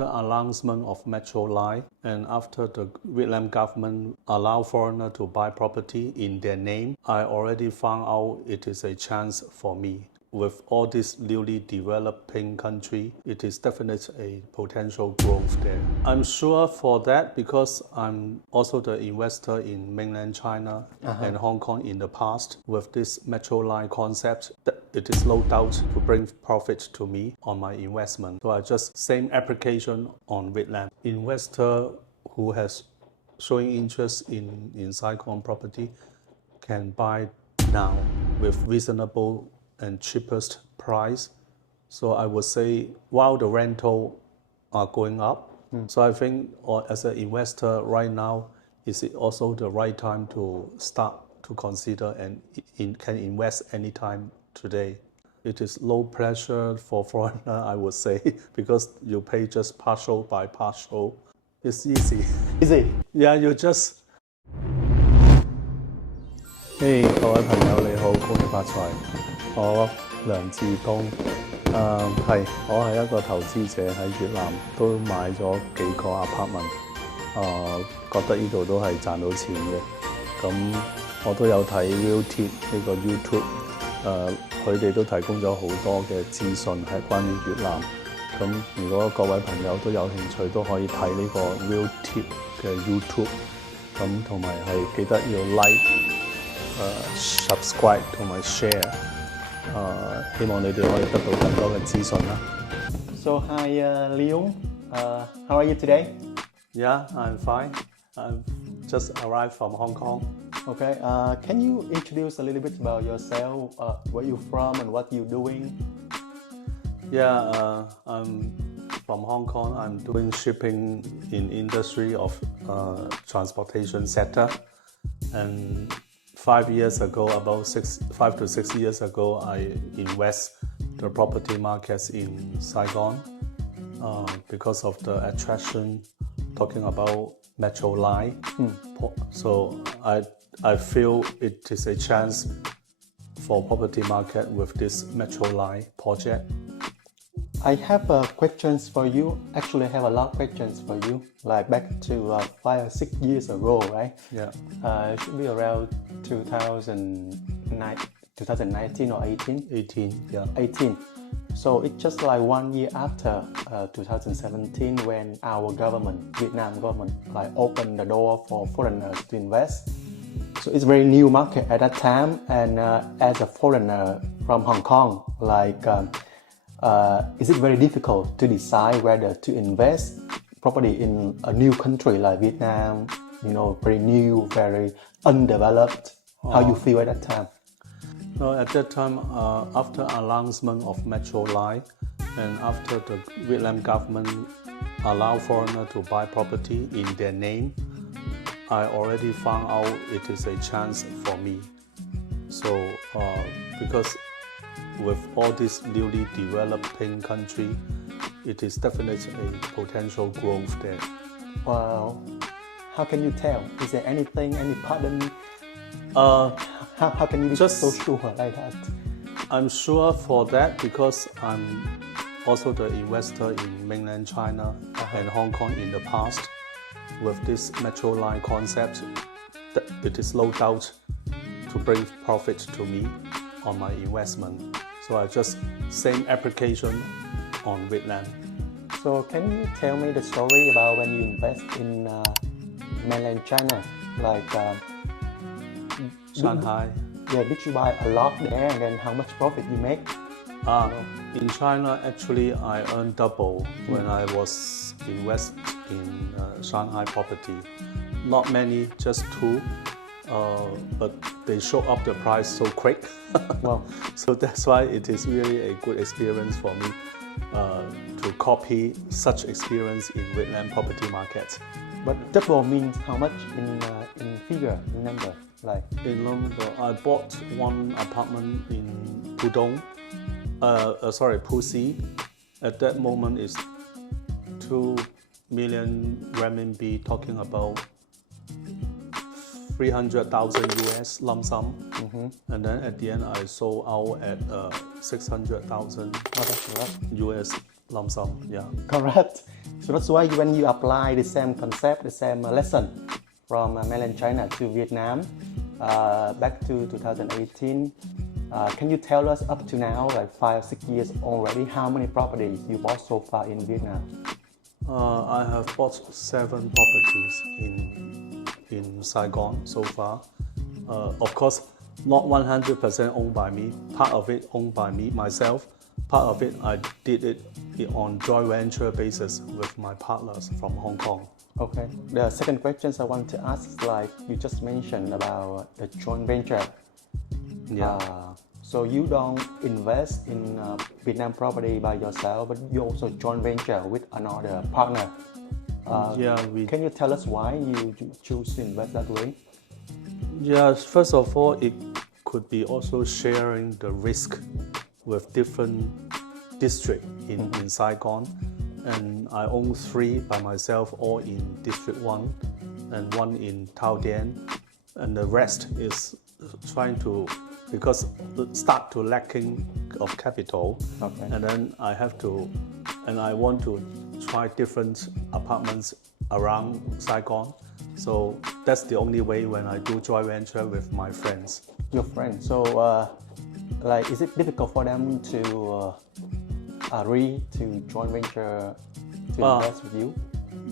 after announcement of metro line and after the Vietnam government allow foreigner to buy property in their name, I already found out it is a chance for me. With all this newly developing country, it is definitely a potential growth there. I'm sure for that because I'm also the investor in mainland China and Hong Kong in the past. With this metro line concept, it is no doubt to bring profit to me on my investment. So I just same application on Vietnam. Investor who has showing interest in Saigon property can buy now with reasonable and cheapest price. So I would say while the rental are going up, so I think as an investor right now, is it also the right time to start to consider and can invest anytime today. It is low pressure for foreigner, I would say, because you pay just partial by partial. It's easy. Easy. Yeah, you just 嘿，各位朋友你好，恭喜發財！我梁志東，我係一個投資者喺越南，都買咗幾個 apartment， 覺得呢度都係賺到錢嘅。咁我都有睇 Realtique 呢個 YouTube，佢哋都提供咗好多嘅資訊係關於越南。咁如果各位朋友都有興趣，都可以睇呢個 Realtique 嘅 YouTube。咁同埋係記得要 like。subscribe 同埋 share， 希望你哋可以得到更多嘅資訊啦。So hi Leung, how are you today? Yeah, I'm fine. I've just arrived from Hong Kong. Okay, can you introduce a little bit about yourself, where you're from and what you're doing? Yeah, I'm from Hong Kong. I'm doing shipping in industry of transportation sector, and 5 years ago, about 5 to 6 years ago, I invest the property markets in Saigon because of the attraction, talking about metro line. So I feel it is a chance for property market with this metro line project. I have questions for you. Actually, I have a lot of questions for you. Like back to 5 or 6 years ago, right? Yeah. It should be around 2019 or 18? 18, yeah. 18. So it's just like 1 year after 2017 when our government, Vietnam government, like opened the door for foreigners to invest. So it's a very new market at that time. And as a foreigner from Hong Kong, like, is it very difficult to decide whether to invest property in a new country like Vietnam, you know, very new, very undeveloped? How you feel at that time? No, at that time, after announcement of metro line and after the Vietnam government allow foreigner to buy property in their name, I already found out it is a chance for me. So because with all this newly developing country, it is definitely a potential growth there. Wow. How can you tell? Is there anything, any pattern? How can you be just so sure like that? I'm sure for that because I'm also the investor in mainland China and Hong Kong in the past. With this metro line concept, it is no doubt to bring profit to me on my investment. So I just same application on Vietnam. So can you tell me the story about when you invest in mainland China, like Shanghai? Yeah, did you buy a lot there and then how much profit you make? In China, actually, I earned double when I was invest in Shanghai property. Not many, just 2. But they show up the price so quick. Wow. So that's why it is really a good experience for me to copy such experience in Vietnam property market. But double means how much in figure, in number? Like in number, I bought one apartment in Pudong, Pusi. At that moment is 2 million renminbi, talking about 300,000 US lump sum. And then at the end I sold out at 600,000 US lump sum, yeah. Correct. So that's why when you apply the same concept, the same lesson from mainland China to Vietnam back to 2018, can you tell us up to now, like 5-6 years already, how many properties you bought so far in Vietnam? I have bought 7 properties in Saigon so far. Of course, not 100% owned by me. Part of it owned by me myself. Part of it I did it on joint venture basis with my partners from Hong Kong. Okay. The second question I want to ask is like you just mentioned about the joint venture. Yeah. So you don't invest in Vietnam property by yourself, but you also joint venture with another partner. Can you tell us why you choose to invest that way? Yeah, first of all, it could be also sharing the risk with different districts in Saigon. And I own 3 by myself, all in District 1 and 1 in Tao Dien. And the rest is trying to, because start to lacking of capital. Okay. And then I want to try different apartments around Saigon. So that's the only way when I do joint venture with my friends. Your friends. So like, is it difficult for them to agree to joint venture to invest with you?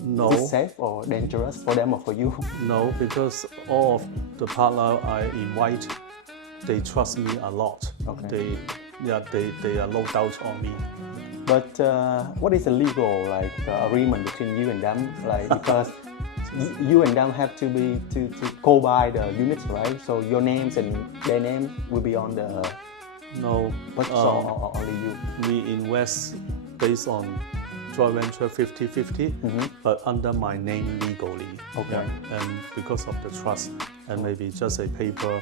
No. Is it safe or dangerous for them or for you? No, because all of the partner I invite, they trust me a lot. Okay. They are no doubt on me. But what is the legal agreement between you and them? Like, because you and them have to go by the units, right? So your names and their name will be on the purchase or only you? We invest based on joint venture 50-50, but under my name legally. Okay. Yeah. And because of the trust, and maybe just a paper,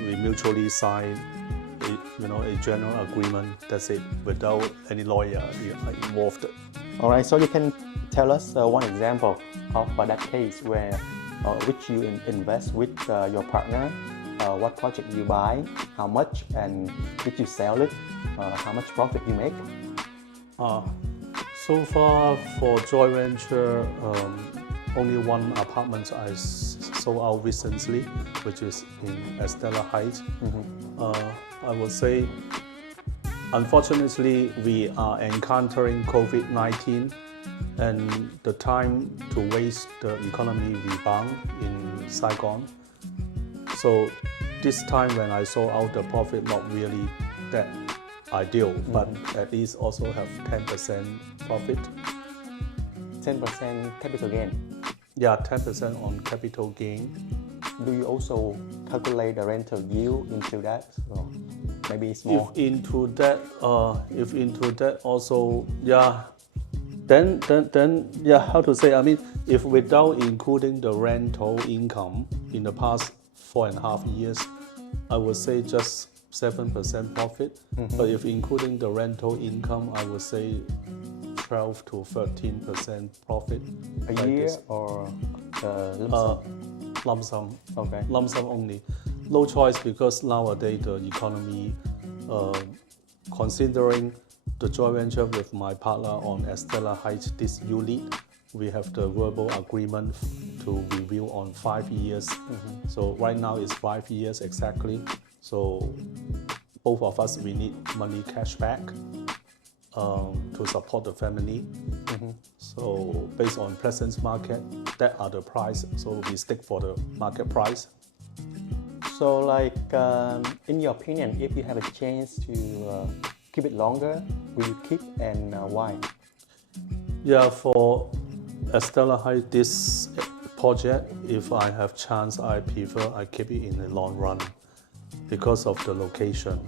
we mutually sign a general agreement. That's it, without any lawyer involved. All right. So you can tell us one example of that case where which you invest with your partner, what project you buy, how much, and did you sell it, how much profit you make? So far for joint venture, only 1 apartment I sold out recently, which is in Estella Heights. I would say, unfortunately, we are encountering COVID-19, and the time to waste the economy rebound in Saigon. So this time when I sold out, the profit not really that ideal, but at least also have 10% profit. 10% capital gain. Yeah, 10% on capital gain. Do you also calculate the rental yield into that? So maybe it's more. If into that also, yeah. Then yeah, how to say? I mean, if without including the rental income in the past 4.5 years, I would say just 7% profit. But if including the rental income, I would say 12 to 13% profit a year or lump sum? Lump sum. Okay. Lump sum only. No choice, because nowadays the economy, considering the joint venture with my partner on Estella Heights, this unit, we have the verbal agreement to review on 5 years. So right now it's 5 years exactly. So both of us, we need money cash back to support the family. So based on present market, that are the price. So we stick for the market price. So like, in your opinion, if you have a chance to keep it longer, will you keep, and why? Yeah, for Estella Heights, this project, if I have chance, I prefer I keep it in the long run because of the location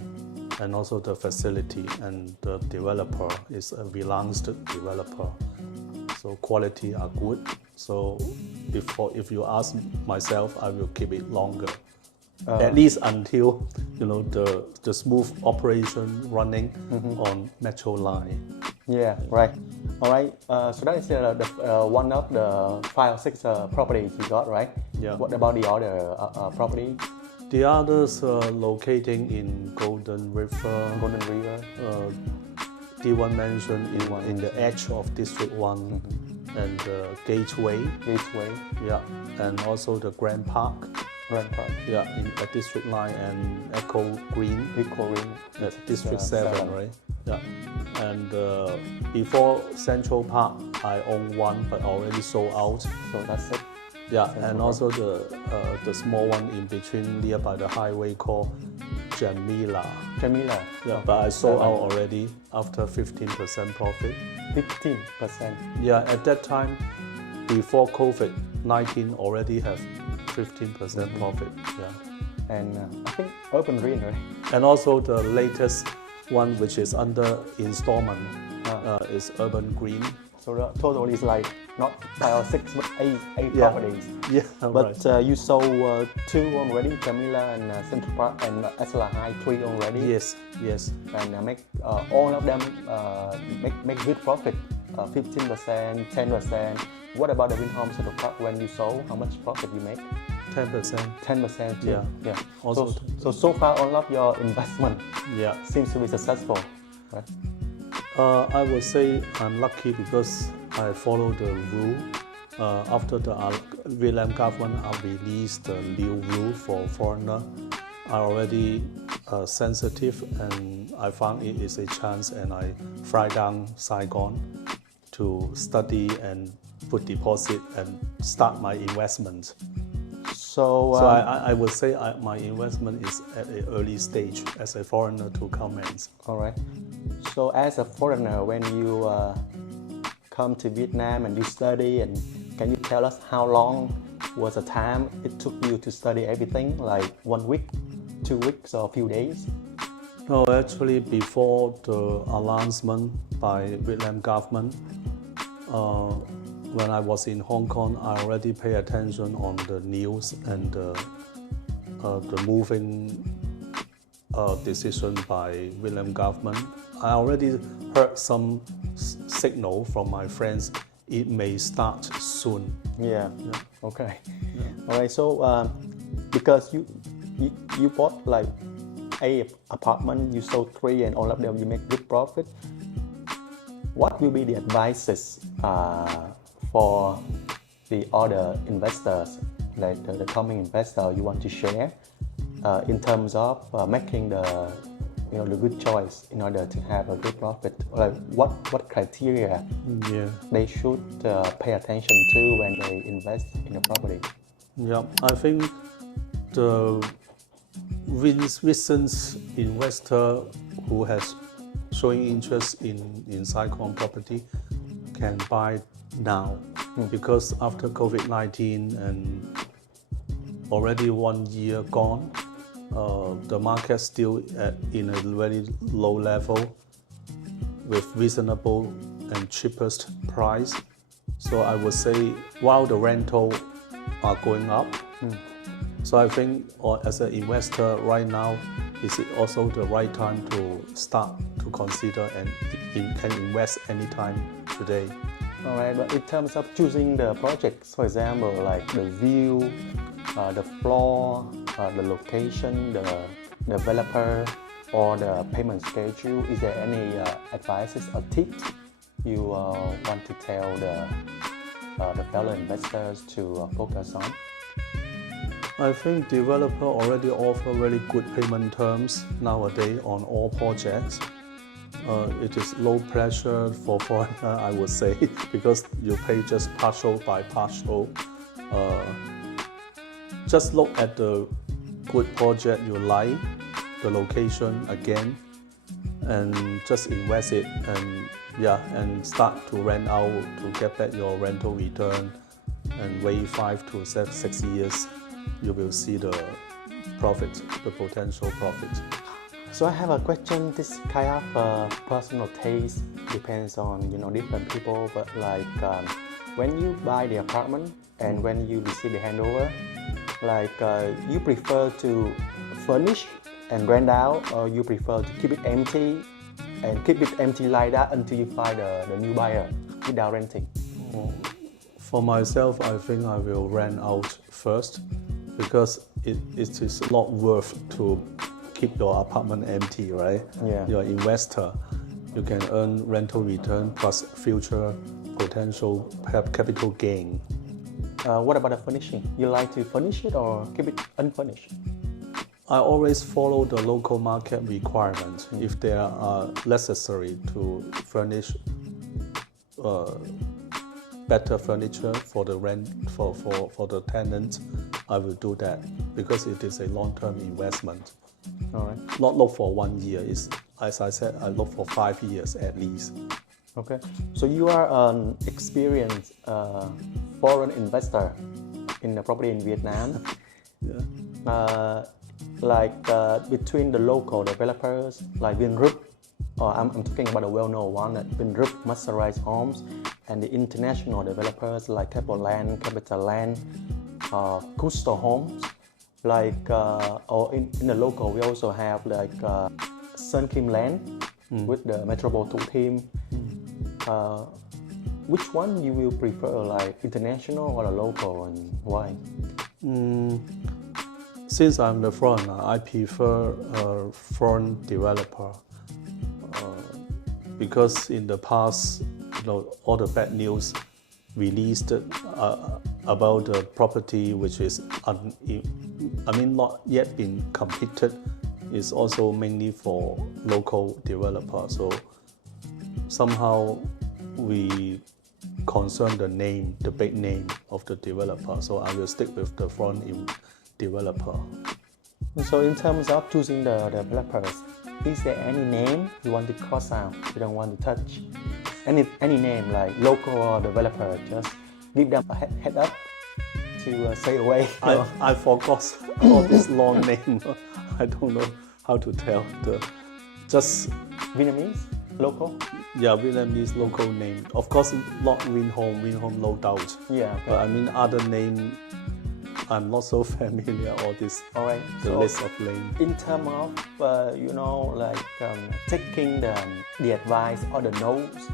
and also the facility, and the developer is a relaxed developer. So quality are good. So if you ask myself, I will keep it longer. At least until the smooth operation running on metro line. Yeah, right. All right. So that is one of the 5 or 6 properties you got, right? Yeah. What about the other property? The others locating in Golden River. Golden River. D1 mansion in the edge of District 1 and Gateway. Gateway. Yeah, and also the Grand Park. Grand Park. Yeah, at District Line and Echo Green. Echo Green. At District 7, right? Yeah. And before Central Park, I own one, but already sold out. So that's it. Yeah, and also the small one in between nearby the highway called Jamila. Jamila. Yeah, but I sold out already after 15% profit. 15%. Yeah, at that time, before COVID-19, already have 15% profit. Yeah. And I think Urban Green, right? And also the latest one, which is under installment, is Urban Green. So the total is like not 5 or 6, but 8 Yeah. properties. Yeah, But right. you sold 2 already, Jamila and Central Park, and Asla High 3 already. Yes, yes. And make all of them make good profit, 15%, 10%. What about the Vinhome Central Park when you sold? How much profit you make? 10%. 10% too. Yeah. Also, Also, so far all of your investment Yeah. seems to be successful, right? I would say I'm lucky because I follow the rule. After the Vietnam government released the new rule for foreigner, I already sensitive and I found it is a chance, and I fly down Saigon to study and put deposit and start my investment. So, So I would say my investment is at an early stage as a foreigner to comments. all right. So as a foreigner, when you come to Vietnam and you study, and can you tell us how long was the time it took you to study everything, like 1 week, 2 weeks, or a few days? No, actually, before the announcement by Vietnam government, when I was in Hong Kong, I already pay attention on the news and the moving decision by Vietnam government. I already heard some signal from my friends it may start soon. Yeah. Okay. All right. So because you bought like 8 apartment, you sold 3, and all of them you make good profit. What will be the advices for the other investors, like the coming investor you want to share in terms of making the good choice in order to have a good profit? Like what criteria Yeah. they should pay attention to when they invest in a property? Yeah, I think the recent investor who has showing interest in Saigon property can buy now, because after COVID-19 and already 1 year gone, the market still in a very low level with reasonable and cheapest price. So I would say while the rental are going up, so I think as an investor right now, is it also the right time to start to consider and can invest anytime today. All right, but in terms of choosing the projects, for example, like the view, the floor, the location, the developer, or the payment schedule, is there any advices or tips you want to tell the fellow investors to focus on? I think developer already offer very good payment terms nowadays on all projects. It is low pressure for foreigner, I would say, because you pay just partial by partial. Just look at the good project you like, the location again, and just invest it and start to rent out to get back your rental return, and wait 5 to 6 years. You will see the profit, the potential profit. So I have a question. This kind of personal taste depends on different people. But like when you buy the apartment and when you receive the handover, like you prefer to furnish and rent out, or you prefer to keep it empty and keep it empty like that until you find the new buyer without renting? For myself, I think I will rent out first, because it is not worth to keep your apartment empty, right? Yeah. You're an investor. You can earn rental return plus future potential capital gain. What about the furnishing? You like to furnish it or keep it unfurnished? I always follow the local market requirements. If they are necessary to furnish better furniture for the rent for the tenants, I will do that because it is a long-term investment. All right. Not look for 1 year. It's, as I said, I look for 5 years at least. Okay. So you are an experienced foreign investor in the property in Vietnam. Yeah. Between the local developers like Vingroup, or I'm talking about the well-known one, Vingroup, Masterized Homes, and the international developers like Capital Land, Gusto Homes. Or in the local, we also have Sun Kim Land with the Metropole 2 team. Which one you will prefer, like international or a local, and why? Since I'm the foreigner, I prefer a foreign developer because in the past, all the bad news released about the property which is not yet been completed is also mainly for local developers. So somehow we concern the name, the big name of the developer. So I will stick with the foreign developer. So in terms of choosing the developers, is there any name you want to cross out, you don't want to touch? Any name like local or developer, just give them a head up to stay away. I forgot all this long name. I don't know how to tell. Just Vietnamese, local? Yeah, Vietnamese local name. Of course, not Vinhome no doubt. Yeah. Okay. But I mean other name, I'm not so familiar. All this. All right. The list of names. In terms of taking the advice or the notes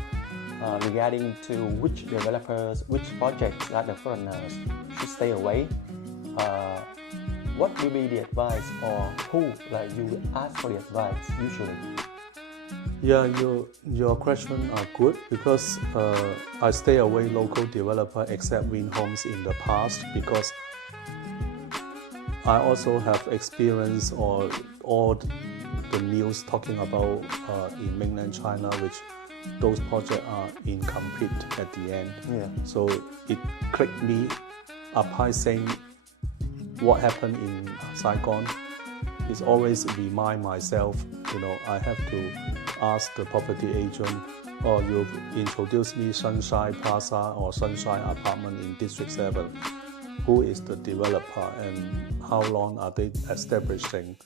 regarding to which developers, which projects that the foreigners should stay away, what will be the advice, or who you will ask for the advice usually? Yeah, your question are good because I stay away local developer except Vinhomes in the past because I also have experience or all the news talking about in mainland China, which those projects are incomplete at the end. Yeah. So it clicked me upon saying what happened in Saigon. It's always remind myself, I have to ask the property agent, or you introduce me Sunshine Plaza or Sunshine Apartment in District 7. Who is the developer and how long are they establishing?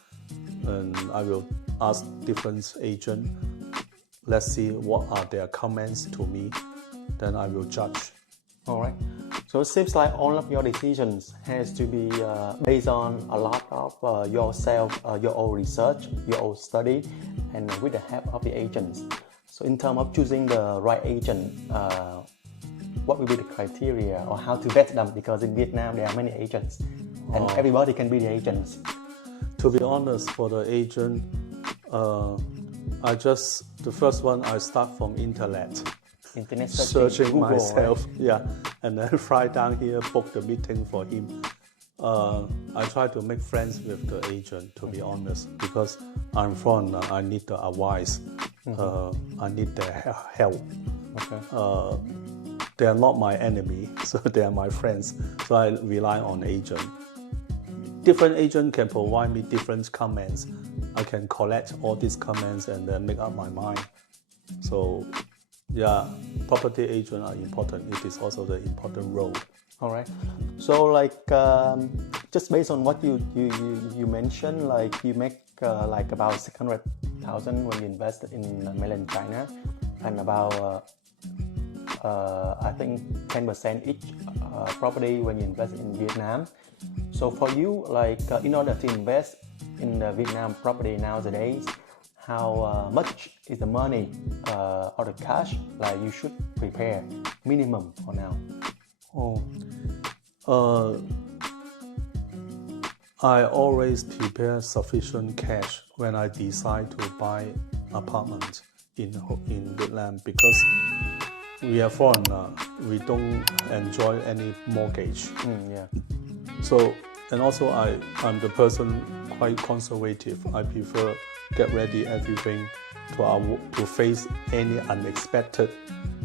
And I will ask different agents. Let's see what are their comments to me. Then I will judge. All right. So it seems like all of your decisions has to be based on a lot of yourself, your own research, your own study, and with the help of the agents. So in terms of choosing the right agent, what will be the criteria or how to vet them? Because in Vietnam there are many agents, and everybody can be the agents. To be honest, for the agent, the first one I start from internet searching Google, myself, right? Yeah, and then fly down here, book the meeting for him. I try to make friends with the agent, to be honest, because I'm foreigner, I need the advice, I need their help. Okay. They are not my enemy, so they are my friends. So I rely on agent. Different agent can provide me different comments. I can collect all these comments and then make up my mind. So, yeah, property agents are important. It is also the important role. All right. So, just based on what you mentioned, you make about 600,000 when you invested in mainland China, and about I think 10% each property when you invest in Vietnam. So for you, in order to invest in the Vietnam property nowadays, how much is the money or the cash you should prepare minimum for now? I always prepare sufficient cash when I decide to buy apartment in Vietnam because we are foreigner. We don't enjoy any mortgage. Yeah. So, and also I'm the person quite conservative. I prefer get ready everything to face any unexpected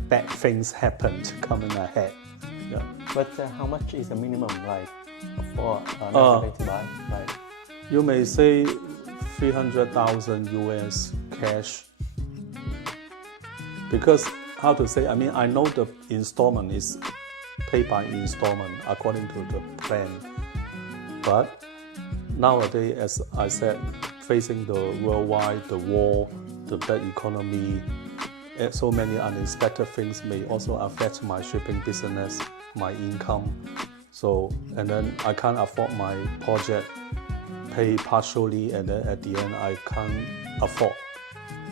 bad things happened coming ahead. Yeah. But how much is the minimum like for nowadays to buy? Like You may say 300,000 US cash. Because how to say, I mean, I know the installment is paid by installment according to the plan. But nowadays, as I said, facing the worldwide, the war, the bad economy, so many unexpected things may also affect my shipping business, my income. So, and then I can't afford my project, pay partially, and then at the end, I can't afford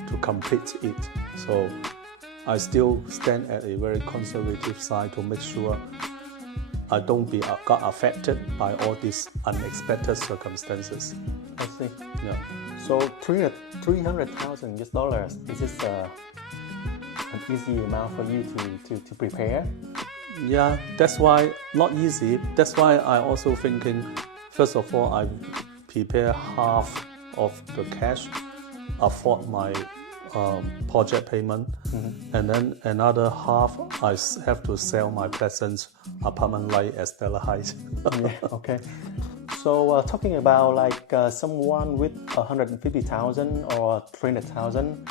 to complete it. So, I still stand at a very conservative side to make sure I don't got affected by all these unexpected circumstances. I see. Yeah. So 300,000 US dollars, is this an easy amount for you to prepare? Yeah, that's why not easy. That's why I also thinking, first of all, I prepare half of the cash, afford my project payment, and then another half I have to sell my present apartment like at Stella Heights. Yeah, okay. So talking about like someone with 150,000 or 300,000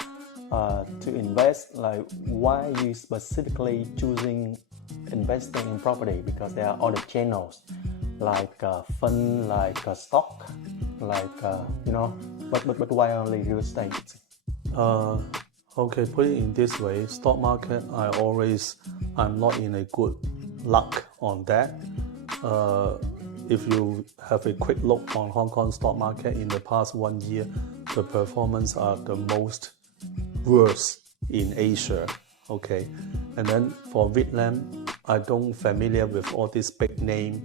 to invest, like why you specifically choosing investing in property? Because there are other channels like fund, like stock, like but why only real estate? Okay, put it in this way, stock market, I'm not in a good luck on that. If you have a quick look on Hong Kong stock market in the past 1 year, the performance are the most worst in Asia. Okay, and then for Vietnam, I don't familiar with all these big name.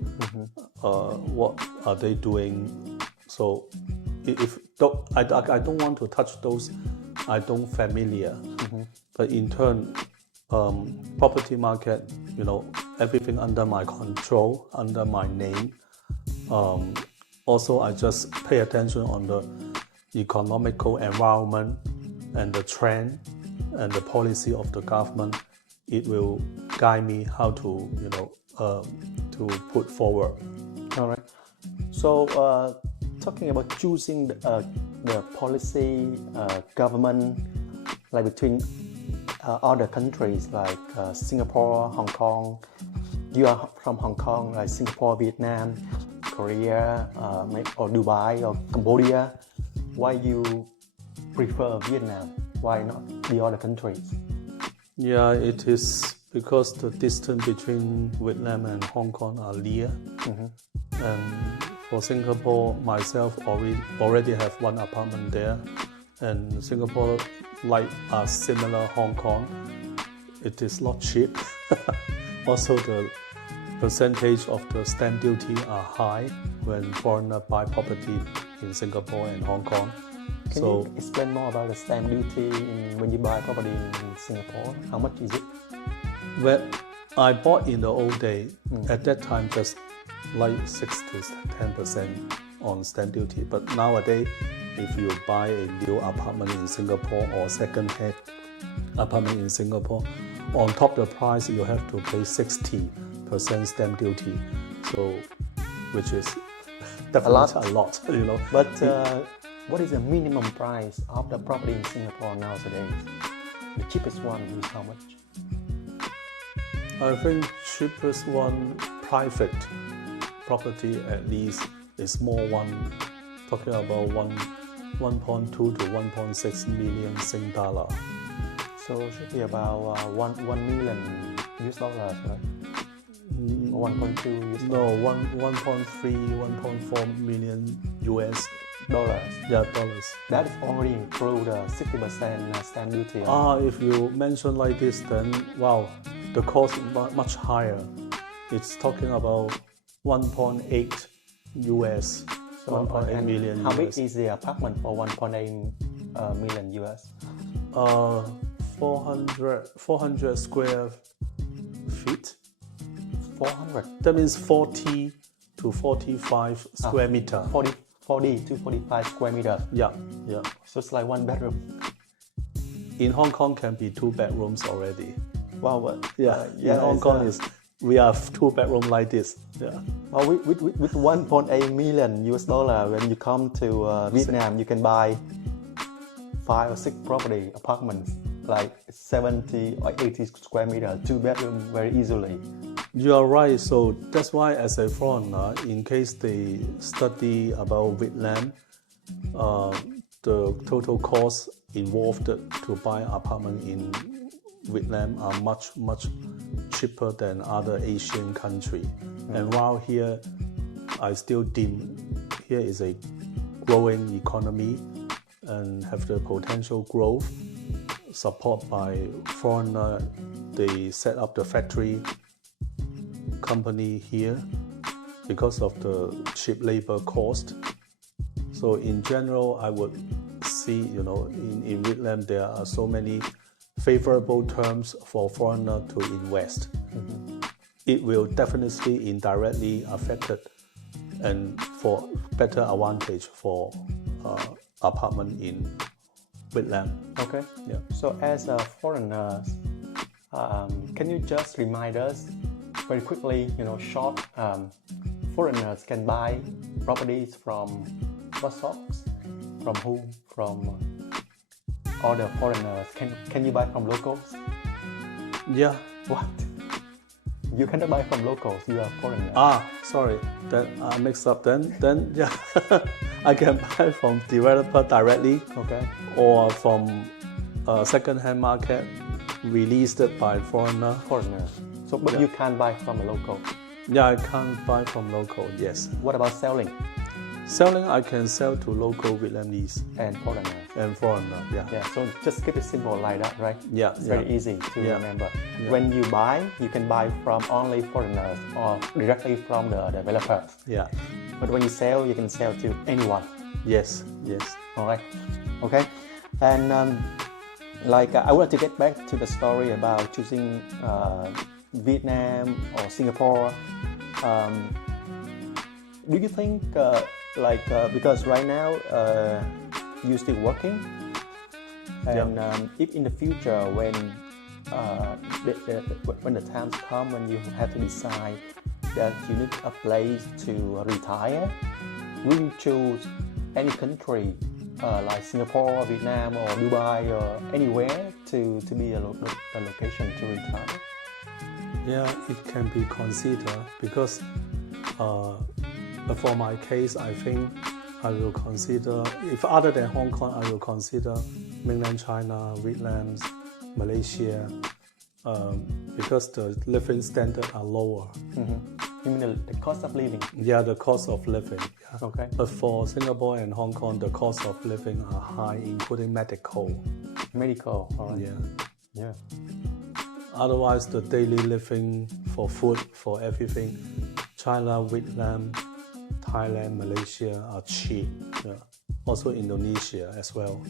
What are they doing? So I don't want to touch those I don't familiar. But in turn, property market, everything under my control, under my name. Also, I just pay attention on the economical environment and the trend and the policy of the government. It will guide me how to, to put forward. All right. So talking about choosing the policy government, like between other countries like Singapore, Hong Kong. You are from Hong Kong, like Singapore, Vietnam, Korea, or Dubai or Cambodia. Why you prefer Vietnam? Why not the other countries? Yeah, it is because the distance between Vietnam and Hong Kong are near. And for Singapore, myself already have one apartment there. And Singapore, like similar Hong Kong, it is not cheap. Also, the percentage of the stamp duty are high when foreigners buy property in Singapore and Hong Kong. Can you explain more about the stamp duty when you buy property in Singapore? How much is it? Well, I bought in the old day, at that time just like 6 to 10% on stamp duty. But nowadays, if you buy a new apartment in Singapore or second-hand apartment in Singapore, on top of the price, you have to pay 60% stamp duty. So, which is definitely a lot. But what is the minimum price of the property in Singapore nowadays? The cheapest one is how much? I think cheapest one, private property at least, a small one, talking about 1.2 to 1.6 million Sing dollar. So it should be about 1 million US dollars, right? 1.2 US dollars? No, 1.3, 1.4 million US dollars. Yeah, dollars. That is already include 60% stamp duty. If you mention like this, then wow, the cost is much higher. It's talking about 1.8 US, so 1.8 million. How big is the apartment for 1.8 million US? 400 square feet. 400. That means 40 to 45 square meter. 40 to 45 square meters. Yeah. So it's like one bedroom. In Hong Kong can be 2 bedrooms already. Wow. What? In Hong Kong we have 2 bedroom like this. Yeah. Well, with 1.8 million US dollar, when you come to Vietnam, you can buy 5 or 6 property apartments, like 70 or 80 square meter, 2 bedroom very easily. You are right. So that's why, as a foreigner, in case they study about Vietnam, the total cost involved to buy apartment in Vietnam are much cheaper than other Asian country. And while here, I still deem here is a growing economy and have the potential growth, support by foreigner. They set up the factory company here because of the cheap labor cost. So in general, I would see, in Vietnam there are so many favorable terms for foreigner to invest. It will definitely indirectly affect it and for better advantage for apartment in Vietnam. Okay. Yeah. So as a foreigner, can you just remind us very quickly, short, foreigners can buy properties from what sorts? From who? From other foreigners. Can you buy from locals? Yeah. What? You cannot buy from locals. You are foreigner. Sorry. Then I mixed up. Then yeah, I can buy from developer directly. Okay. Or from second-hand market released by foreigner. So, but you can't buy from a local. Yeah, I can't buy from local. Yes. What about selling? Selling, I can sell to local Vietnamese and foreigner. Yeah. So just keep it simple like that, right? Yeah. It's very easy to remember. Yeah. When you buy, you can buy from only foreigners or directly from the developers. Yeah. But when you sell, you can sell to anyone. Yes. All right. Okay. And I would like to get back to the story about choosing Vietnam or Singapore. Do you think because right now you're still working, and if in the future when the times come when you have to decide that you need a place to retire, will you choose any country like Singapore, Vietnam, or Dubai, or anywhere to be a location to retire? Yeah, it can be considered because for my case, I think I will consider, if other than Hong Kong, I will consider mainland China, Vietnam, Malaysia, because the living standards are lower. You mean the cost of living? Yeah, the cost of living. Yeah. Okay. But for Singapore and Hong Kong, the cost of living are high, including medical. All right. Yeah. Otherwise, the daily living for food, for everything, China, Vietnam, Thailand, Malaysia are cheap. Yeah. Also Indonesia as well.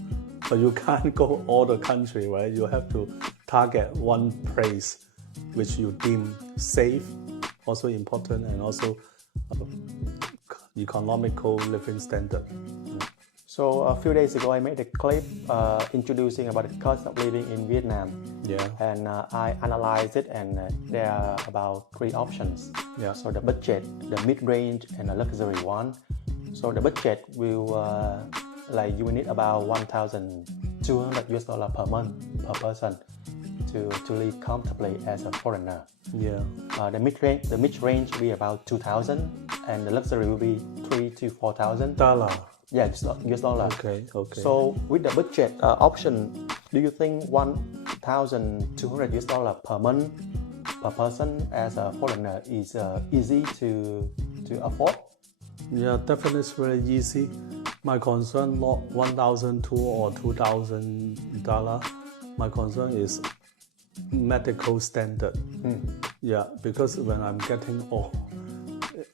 But you can't go all the country, right? You have to target one place which you deem safe, also important, and also economical living standard. So a few days ago, I made a clip introducing about the cost of living in Vietnam. Yeah. And I analyzed it, and there are about 3 options. Yeah. So the budget, the mid-range, and the luxury one. So the budget will you will need about $1,200 per month per person to live comfortably as a foreigner. Yeah. The mid-range will be about 2,000, and the luxury will be 3,000 to 4,000. Yeah, US dollar. Okay. So with the budget option, do you think $1,200 per month per person as a foreigner is easy to afford? Yeah, definitely it's very easy. My concern not $1,200 or $2,000. My concern is medical standard. Yeah, because when I'm getting old,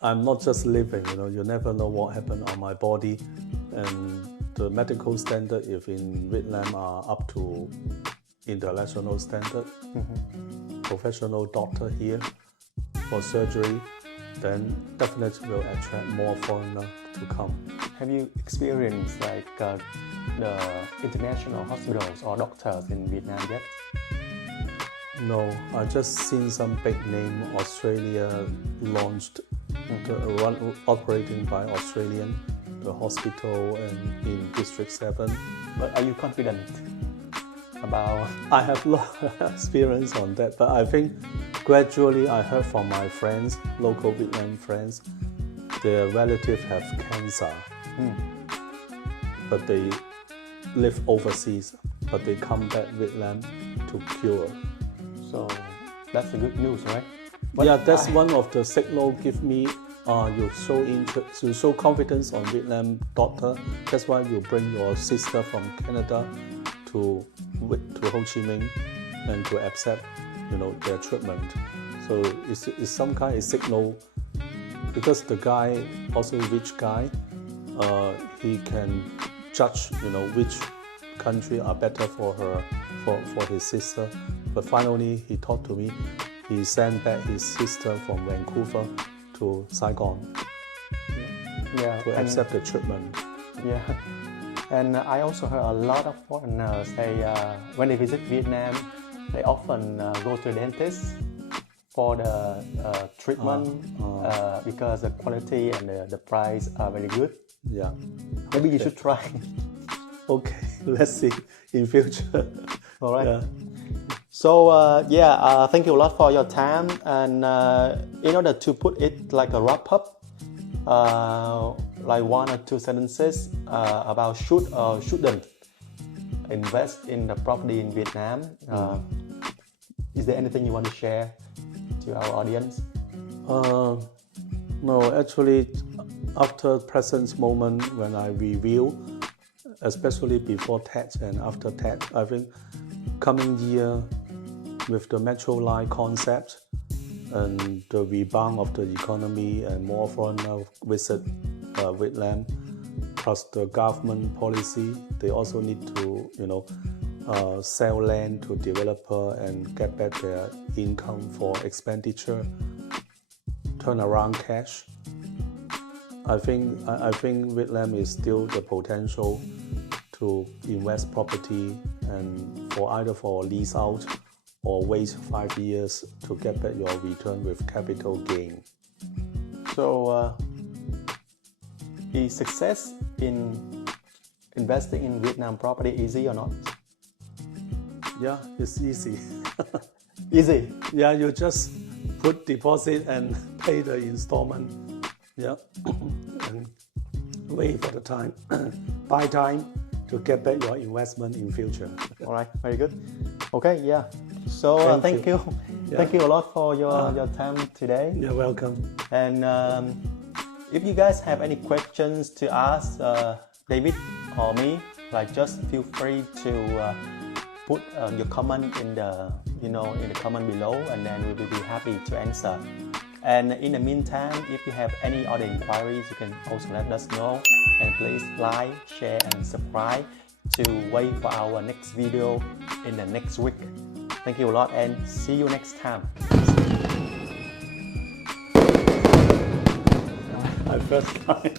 I'm not just living. You never know what happened on my body, and the medical standard if in Vietnam are up to international standard. Professional doctor here for surgery, then definitely will attract more foreigner to come. Have you experienced like the international hospitals or doctors in Vietnam yet? No, I just seen some big name Australia launched, operating by Australian, the hospital and in District 7. But are you confident about? I have a lot of experience on that, but I think gradually I heard from my friends, local Vietnam friends, their relatives have cancer, but they live overseas, but they come back Vietnam to cure. So that's the good news, right? But yeah, that's one of the signal give me. You show interest, you show confidence on Vietnam doctor. That's why you bring your sister from Canada to Ho Chi Minh and to accept, their treatment. So it's some kind of signal, because the guy also rich guy, he can judge, which country are better for his sister. But finally, he talked to me. He sent back his sister from Vancouver to Saigon to accept the treatment. Yeah, and I also heard a lot of foreigners say when they visit Vietnam, they often go to the dentist for the treatment because the quality and the price are very good. Yeah, maybe you should try. Okay, let's see in future. All right. Yeah. So thank you a lot for your time, and in order to put it like a wrap up, like 1 or 2 sentences about should or shouldn't invest in the property in Vietnam. Is there anything you want to share to our audience? No, actually, after present moment when I review, especially before tax and after tax, I think coming year with the metro line concept and the rebound of the economy and more foreigners visit Vietnam, plus the government policy, they also need to sell land to developer and get back their income for expenditure, turn around cash. I think Vietnam is still the potential to invest property and either for lease out or wait 5 years to get back your return with capital gain. So is success in investing in Vietnam property easy or not? Yeah, it's easy. Easy? Yeah, you just put deposit and pay the installment. Yeah, and wait for the time, buy time to get back your investment in future. All right, very good. Okay, yeah. So thank you. Yeah. Thank you a lot for your time today. You're welcome. And if you guys have any questions to ask David or me, like just feel free to put your comment in the in the comment below, and then we will be happy to answer. And in the meantime, if you have any other inquiries, you can also let us know. And please like, share, and subscribe to wait for our next video in the next week. Thank you a lot, and see you next time. My first time.